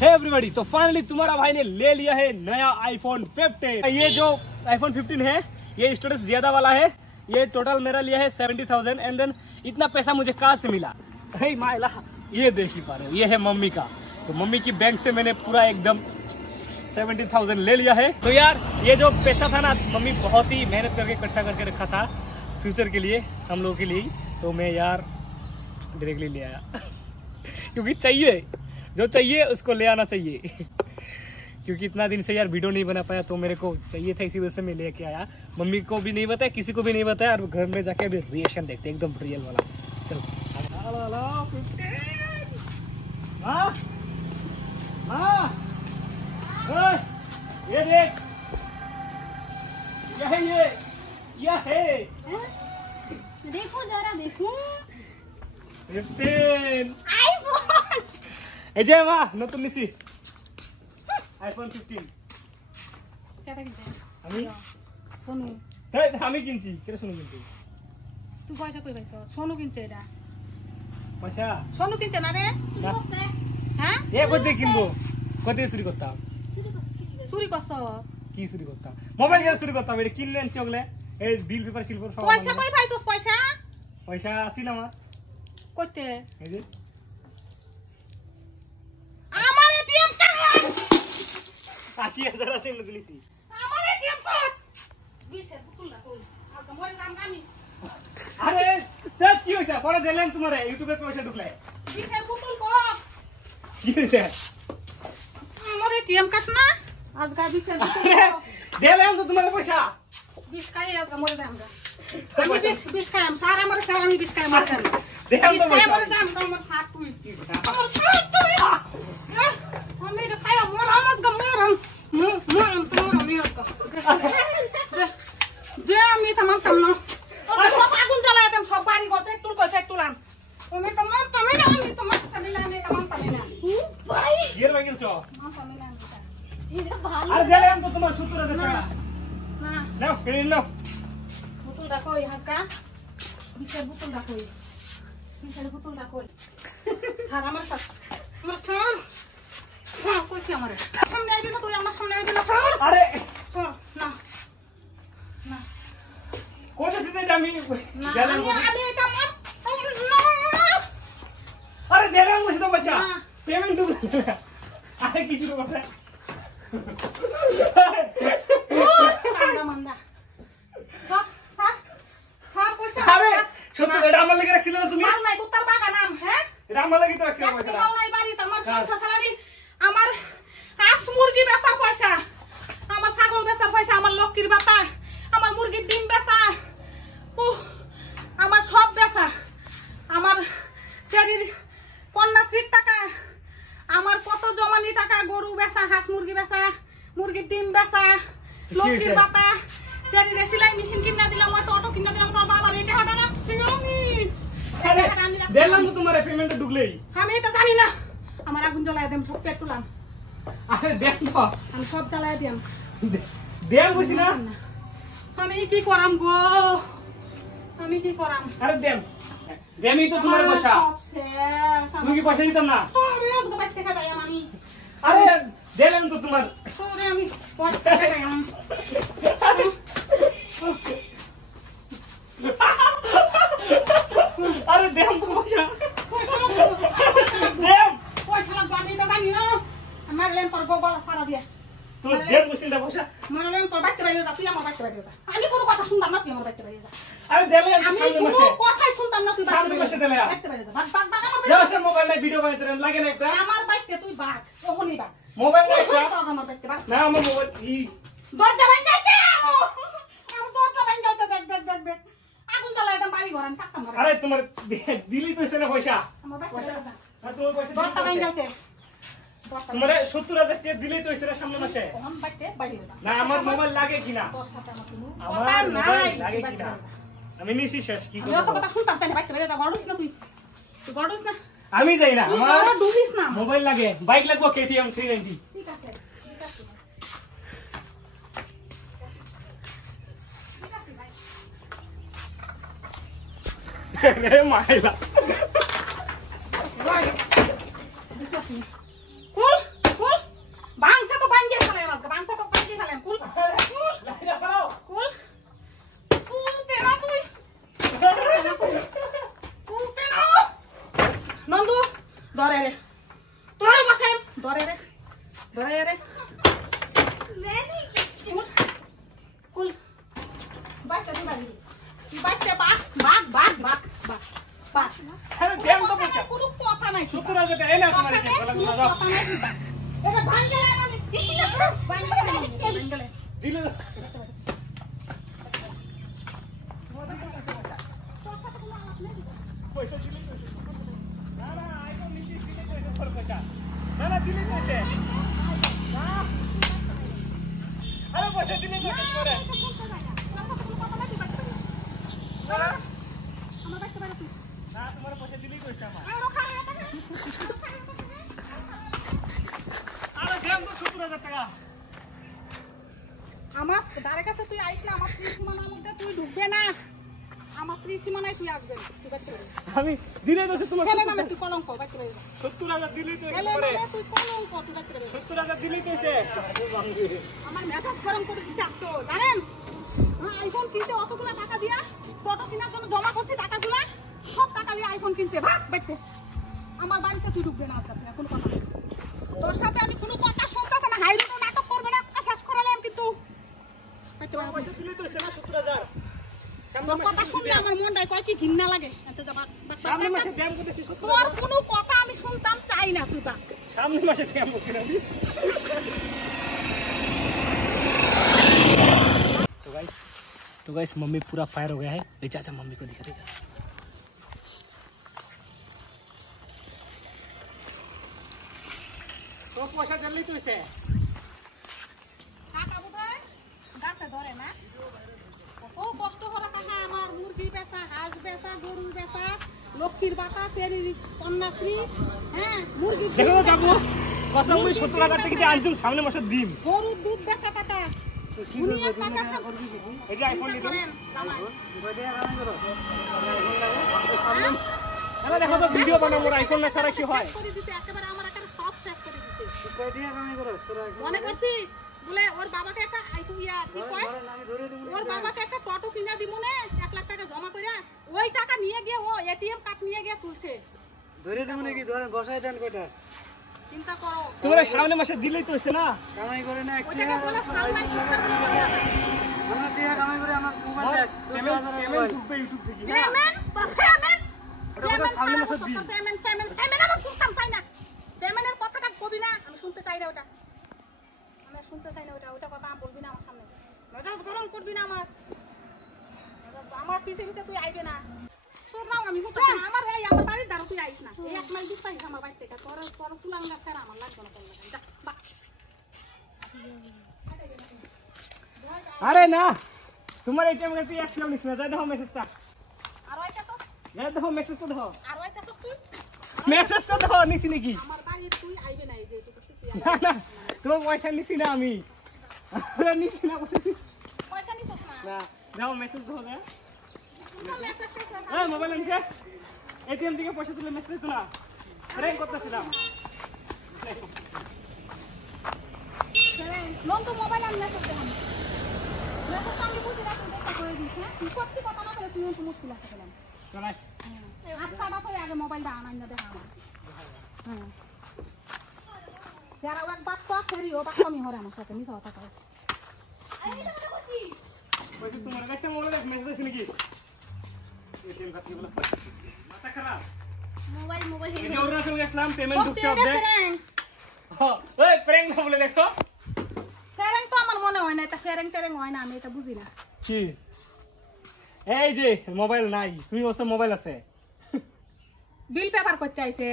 Hey everybody, तो finally तुम्हारा भाई ने ले लिया है नया आईफोन 15। ये जो आईफोन 15 है ये स्टोरेज ज्यादा वाला है। ये टोटल मेरा लिया है 70,000 एंड देन इतना पैसा मुझे कहाँ से मिला? माइला, ये देख ही पा रहे हो, ये है मम्मी का। तो मम्मी की बैंक से मैंने पूरा एकदम 70,000 ले लिया है। तो यार ये जो पैसा था ना, मम्मी बहुत ही मेहनत करके इकट्ठा करके रखा था फ्यूचर के लिए, हम लोगों के लिए। तो मैं यार डायरेक्टली ले आया क्योंकि चाहिए, जो चाहिए उसको ले आना चाहिए क्योंकि इतना दिन से यार वीडियो नहीं बना पाया तो मेरे को चाहिए था, इसी वजह से मैं लेके आया। मम्मी को भी नहीं बताया, किसी को भी नहीं बताया, और घर में जाके अभी रिएक्शन देखते एकदम रियल वाला। चलो ये देख, ये है देखो जरा, देखो 15 आईफोन। जय माँ नतुन निसी आईफोन 15 কেটা কিনছে আমি সোনু আমি কিনছি। কেন সোনু কিনছি? তুই পয়সা কই পাইছ? সোনু কিনছে এটা। পয়সা সোনু কিনছে না রে? হ্যাঁ এ কত কিনবো? কত চুরি করতাম? চুরি করছ? কি চুরি করতাম? মোবাইল দিয়ে চুরি করতাম। এটা কিনলে আনছি ওগুলা, এই বিল পেপার সিলভার সব। পয়সা কই পাইছস? পয়সা পয়সা আছিল আমার কইতে এই যে আমার এটিএম কার্ড 80,000 আছে এগুলো দিয়েছি। আমার এটিএম কার্ড 20 এর পুতুল না কই আজকে মোর নাম জানি। আরে দেখ কি হইছে, পরে দিলেন তোমারে ইউটিউবে পয়সা ঢুকলে 20 এর পুতুল কো কি হইছে? আমার এটিএম কার্ড না আজকে 20 এর পুতুল দিলেন তো তোমার পয়সা 20 খাই আজকে মোর দাম আমি 20 খাই সারা আমার সারা আমি 20 খাই আমার দাম দেখাম তো পয়সা আমার দাম আমার সাত তুই আমার সাত তুই আমি এটা খাই মোর আমাজ গম মোর আমি এটা দে আমি tamam না সব আগুন জ্বালায় দেন, সব বাড়ি ঘর পেট্রোল কই পেট্রোলাম আমি tamam না আমি tamam না ভাই এর বাকি চো tamam না এটা ভালো। আরে দিলেন তো তোমার 70,000 টাকা না নাও কিনে নাও। বোতলটা কই হাসকা? বিশের বোতলটা কই? বিশের বোতলটা কই? ছাড় আমার সাথে আমার ছাড় ছাড় কইছি আমারে সামনে আইবি না তুই, আমার সামনে আইবি না। ছাড় আরে ছাড় না না কোথা থেকে আমি না দিলেন? আমি এটা মত না। আরে দিলেন বসে তো পয়সা না। পেমেন্ট ঢুকলে আরে কিছু কথা মান্দা মান্দা স্যার স্যার পয়সা আরে সত্য এটা আমার লাগি রাখছিল না তুমি? মাল নাই কুত্তার বাগা নাম। হ্যাঁ এটা আমার লাগি তো রাখছিল পয়সা। নাই বাড়িতে আমার সংসার চালাবি, আমার হাঁস মুরগি বেচার পয়সা, আমার ছাগল বেচার পয়সা, আমার লক্ষ্মীর বেচা, আমার মুরগির ডিম বেচা, আমার সব বেচা, আমার শরীর কন্যাশ্রীর টাকা, আমার কত জমানি টাকা, গরু বেচা, হাঁস মুরগি বেচা, মুরগির ডিম বেচা, লক্ষ্মীর বাতা, শরীরে সেলাই মেশিন কিনা দিলাম, অটো কিনা দিলাম, তোর বাবার এটা হাঁটা রাখছি আমি। দিলাম তো তোমার পেমেন্ট ঢুকলেই। আমি এটা জানি না, আমার আগুন জ্বালায় দেন, সব পেট্রোলাম আরে দেখ তো আমি সব জ্বালায় দিলাম। দেখ বুঝি না আমি কি করাম গো, আমি কি করাম? আরে দেন দেমি তো তোমার পয়সা। সব শেষ। তুমি কি পয়সা দিতাম না? আরে আজকে বাইতে খাইলাম আমি। আরে দিলাম তো তোমার। আরে আমি বাইতে খাইলাম। আরে দেম তো পয়সা। পয়সা দেম পয়সা লাগবে আমি এটা জানি না। আমার লেন তোর গোগল ফাড়া দিয়া। তুই দেম বুঝিনা পয়সা। আমার লেন তোর বাইতে বাইরে যা, তুই আমার বাইতে বাইরে যা। আমি কোনো কথা শুনতাম না, তুই আমার বাইতে বাইরে যা। আরে দেলে আমি সামনে কোনো বসে কথাই শুনতাম না, তুই সামনে বসে দিলে বাইতে বাইরে যা। বাগ বাগ বাগ আমার যাও সে মোবাইল নাই ভিডিও বানাইতে লাগে না একটা আমার বাইতে তুই বাগ, ওহনি বাগ। মোবাইল নাই একটা আমার বাইতে বাগ। না আমার মোবাইল ই দরজা ভাঙা গেছে আর দরজা ভাঙা গেছে, দেখ দেখ দেখ দেখ আগুন জ্বালায় দাম বাড়ি ঘর আমি থাকতাম না। আরে তোমার দিলি তো এসে না পয়সা। আমার বাইতে পয়সা বাইরে যা। আর তোমার পয়সা দরজা ভাঙা গেছে তোমারে 70,000 টাকা দিলেই তো এসে না সামনে মাসে। ওহন বাইতে বাইরে যা। না আমার মোবাইল লাগে কিনা? তোর সাথে আমার কোনো আমার কথা মোবাইল নাই, লাগে তুই বাইতে কিনা? বাইরে যা। আমি নিছি শেষ কি আমি অত করব? কথা শুনতাম চাই না, বাইতে বাইরে যা। গড়িস না তুই, তুই গড়িস না, আমি যাই না, তুই আমার বড় ডুবিস না। মোবাইল লাগে, বাইক লাগবো KTM 390। ঠিক আছে ঠিক আছে ঠিক আছে ভাই। রে মাইলা আসি কুল কুল বাংসা তো বাঙ্গিয়ে ফেলাম আজকে বাংসা তো বাঙ্গিয়ে ফেলাম কুল কুল লাইরা পাও কুল কুল তেনা তুই কুল তেনা নন্দু ধরে রে তোরে বসেন ধরে রে কুল বাচ্চা দি বাড়ি বাচ্চা বাক বাক বাক বাক বাক বাক আরে দেম তো পয়সা কোনো কথা নাই 70,000 টাকা এই না তোমার কাছে বলা কোনো দাও কথা নাই এটা ভাঙ্গলে আমি দিছি না ভাঙ্গলে দিলে পয়সা ছিল না না আইফোন নিচে দিলে পয়সা তোর পয়সা না দিলে পয়সা না আরে পয়সা দিলে পয়সা করে না তোমার পয়সা দিলেই পয়সা আমার আরে দেম তো 70,000 টাকা আমার দাঁড়ে কাছে তুই আইস না আমার ত্রিসীমানার মধ্যে তুই ঢুকবে না আমার ত্রিসীমানায় তুই আসবে তুই বাইতে পারবি আমি দিলে তো তোমার ছেলে নামে তুই কলঙ্ক বাইতে পারবি 70,000 দিলেই তো ছেলে করে নামে তুই কলঙ্ক তুই বাইতে পারবি 70,000 দিলেই তো এসে আমার মেজাজ গরম করে দিছে আজকে জানেন আইফোন কিনতে অতগুলো টাকা দিয়া ফটো কেনার জন্য জমা করছি টাকাগুলো সব টাকা দিয়ে আইফোন কিনছে ভাগ বাইতে আমার বাড়িতে তুই ঢুকবে না আজকে কোনো কথা নেই তোর সাথে আমি কোনো কথা শুনতেছে না হাইরুনো নাটক করবে না শেষ করালাম কিন্তু বাইতে পারবি পয়সা দিলেই তো এসে না 70,000 সামনে তোর কথা শুনলে আমার মনটাই কয় কি ঘৃণা লাগে এত যা সামনে মাসে দাম করতেছি তোর কোনো কথা আমি শুনতাম চাই না তুই তা सामने मासे दाम করতে না तो गाइस मम्मी पूरा फायर हो गया है ले चाचा मम्मी को दिखा देगा तो पैसा जल्दी तो इसे কাকা বুঝায় গাছে ধরে না কত কষ্ট করে কাকা আমার মুরগি বেচা হাঁস বেচা গরু বেচা লক্ষ্মীর বাতা ফেরি কন্যাশ্রী হ্যাঁ মুরগি দেখো যাবো কত আমি 70,000 টাকা দিয়ে আনছুম সামনে মাসে দিম গরুর দুধ বেচা কাকা দুনিয়া টাকা এই যে আইফোন দিতো আরে দেখো তো ভিডিও বানাবো আইফোন না ছাড়া কি হয় করে দিতে একেবারে আমার এখানে সব শেষ করে দিতে কয় দিয়া কামাই করছ তোরা মনে করছি বলে ওর বাবাকে একটা আইফোন ইয়া কি কয় ওর বাবাকে একটা ফটো কিনা দিমু না 1 লাখ টাকা জমা কইরা ওই টাকা নিয়ে গিয়ে ও এটিএম কার্ড নিয়ে গিয়ে তুলছে ধরে দেব নাকি ধরে বসাই দেন কয়টা চিন্তা করো তোমরা সামনে মাসে দিলেই তো হইছে না কামাই করে না একটা ওটাকে বলে সালমাই চিন্তা করে আমরা দিয়া কামাই করে আমার মোবাইল দেখ পেমেন্ট ঢুকবে ইউটিউব থেকে না পেমেন্ট সামনে মাসে দিই পেমেন্ট আমি শুনতাম চাই না পেমেন্টের কথাটা কবি না আমি শুনতে চাই না ওটা আমি শুনতে চাই না ওটা কথা বলবি না আমার সামনে মেজাজ গরম করবি না আমার পিছে পিছে তুই আইবে না তোর নাম আমি বলতে আমার আমার বাড়ির দ্বারা তুই আইস না এই 1 মাইল দূর পাইস আমার বাড়ি থেকে তোর তুলাং না ছাড়া আমার লাগবে না তোর যা বা अरे ना तुम्हारे एटीएम में पे एक्स नाम लिखना दे दो मैसेज ता আর ওইটা তো दे दो मैसेज तो दो আর ওইটা তো তুই मैसेज तो दो निसी ने की আমার বাড়ির তুই আইবে না এই যে তুই ना ना तुम पैसा निसी ना আমি अरे निसी ना পয়সা নিছস না ना দাও মেসেজ দাও না মেসেজ শেষ এই মোবাইল আনছে এটিএম থেকে পয়সা তুলে মেসেজ তোলা প্রেম করতেছিলাম লোন তো মোবাইল আমি মেসেজ দেখাম মেসেজ তো আমি বুঝি রাখি দেখা করে দিছি হ্যাঁ তুই সত্যি কথা না বলে তুই তো মুশকিল আছে কেন চলাই আচ্ছা বাবা আগে মোবাইলটা আনাই না দেখা আমার হ্যাঁ যারা এক বাপ তো ফেরি ও বাপ আমি হরে আমার সাথে মিছা কথা কয় পয়সা তোমার কাছে মোবাইল মেসেজ আছে নাকি এটিএম কার্ড গুলো মাথা খারাপ মোবাইল এই যে অরুণাচল গেছিলাম পেমেন্ট ঢুকছে হবে ওই প্রেম না বলে দেখো ফেরেং তো আমার মনে হয় না এটা ফেরেং টেরেং হয় না আমি এটা বুঝি না কি এই যে মোবাইল নাই তুমি ওসব মোবাইল আছে বিল পেপার করতে আইছে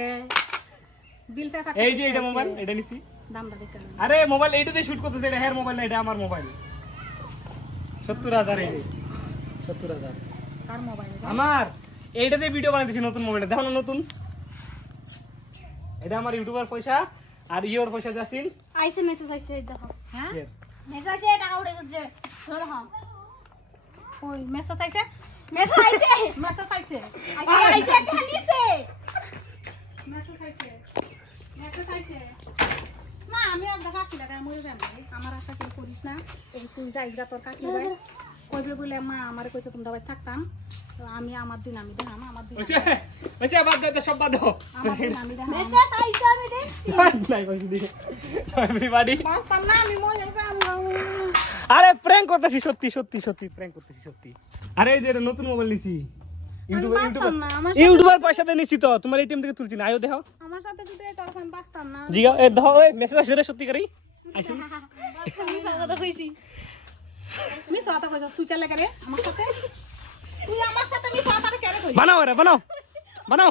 বিল পেপার এই যে এটা মোবাইল এটা নিছি দামটা দেখতে আরে মোবাইল এইটা দিয়ে শুট করতেছে এটা হেয়ার মোবাইল না এটা আমার মোবাইল 70,000 এই যে 70,000 কার মোবাইল আমার এইটা দিয়ে ভিডিও বানাইতেছি নতুন মোবাইলে দেখো না নতুন এটা আমার ইউটিউবার পয়সা আর ইওর পয়সা যাচ্ছিল আইসে মেসেজ আইসে দেখো হ্যাঁ মেসেজ আইসে টাকা উঠে যাচ্ছে দেখো ওই মেসেজ আইছে মেসেজ আইসে মেসেজ আইছে আইসে একটা নিছে মেসেজ আইছে মেসেজ আইছে না আমি আর দেখা আসি লাগাই মরে যাই আমার আশা কেউ করিস না এই তুই যাইস গা তোর কাকি ভাই কইবে বলে মা আমারে কইছে তোমরা ভাই থাকতাম তো আমি আমার দিন আমি দেখাম আমার দিন বাদ দাও সব বাদ দাও আমার দিন আমি দেখাম মেসেজ আইছে আমি দেখছি নাই বলছি দি এভরিবডি বাঁচতাম না আমি মরে যাম আরে প্র্যাঙ্ক করতেছি সত্যি সত্যি সত্যি প্র্যাঙ্ক করতেছি সত্যি আরে এই যে এটা নতুন মোবাইল নিছি ইউটিউবার পয়সা দিয়ে নিছি তো তোমার এটিএম থেকে তুলছি না আয়ো দেখো আমার সাথে যদি তখন বাঁচতাম না জিগা এ দেখো এই মেসেজ আসলে সত্যি করি আসি আমি কথা কইছি আমি সাথে কইছ তুই চলে গেলে আমার সাথে তুই আমার সাথে আমি সাথে কেন কইছ বানাও রে বানাও বানাও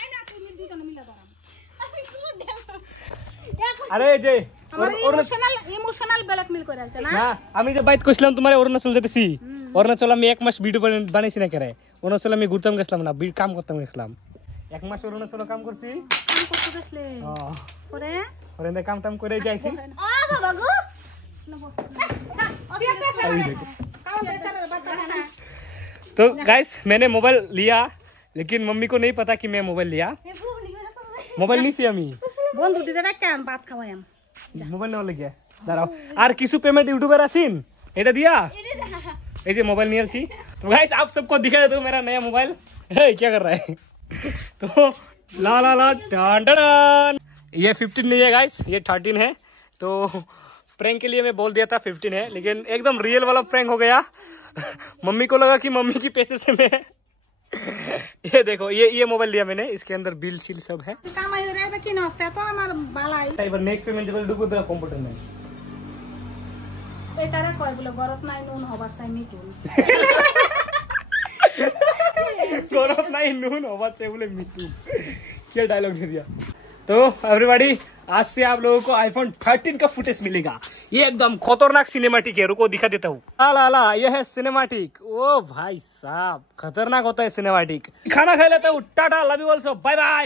আই না তুমি দুইজন মিলে ধরাম আমি গুড আরে এই যে আমার ইমোশনাল ব্ল্যাকমেল করে আছে না না আমি যে বাইট কইছিলাম তোমার অরুণাচল যেতেছি অরুণাচল আমি 1 মাস ভিডিও বানাইছি না করে অরুণাচল আমি ঘুরতাম গেছিলাম না কাম করতাম গেছিলাম 1 মাস অরুণাচল কাম করছি কাম করতে গেছলে পরে ওরে না কাম টাম করে যাইছি ও বাবা গো तो गाइस मैंने मोबाइल लिया लेकिन मम्मी को नहीं पता कि मैं मोबाइल लिया मोबाइल नहीं सी আমি বন্ধু দিতে কেন ভাত খাওয়াইম মোবাইল নেওয়া লাগিয়া দাঁড়াও আর কিছু পেমেंट यूट्यूबर আছেন এটা দিয়া এই যে মোবাইল নিয়েছি तो गाइस आप सबको दिखा देता हूं मेरा नया मोबाइल हे क्या कर रहा है तो ला ला ला डन डन ये 15 नहीं है गाइस ये 13 है तो प्रैंक के लिए मैं बोल दिया था 15 है लेकिन एकदम रियल वाला प्रैंक हो गया मम्मी को लगा कि मम्मी की पैसे से मैं ये देखो ये मोबाइल लिया मैंने इसके अंदर बिल शील सब है কামাই রে কি নষ্ট তো আমার বালাই এবার নেক্সট পেমেন্ট যেগুলো ঢুকবে তার কম্পিউটার নাই এটারে কয় বলে গরত নাই নুন হবার চাই মিটুন गौरव नहीं नून होगा से बोले मिट्टू क्या डायलॉग दे दिया तो एवरीबॉडी आज से आप लोगों को आईफोन 13 का फुटेज मिलेगा ये एकदम खतरनाक सिनेमैटिक है रुको दिखा देता हूँ ला ये है सिनेमैटिक ओ भाई साहब खतरनाक होता है सिनेमैटिक खाना खा लेता हूँ tata love you also bye bye.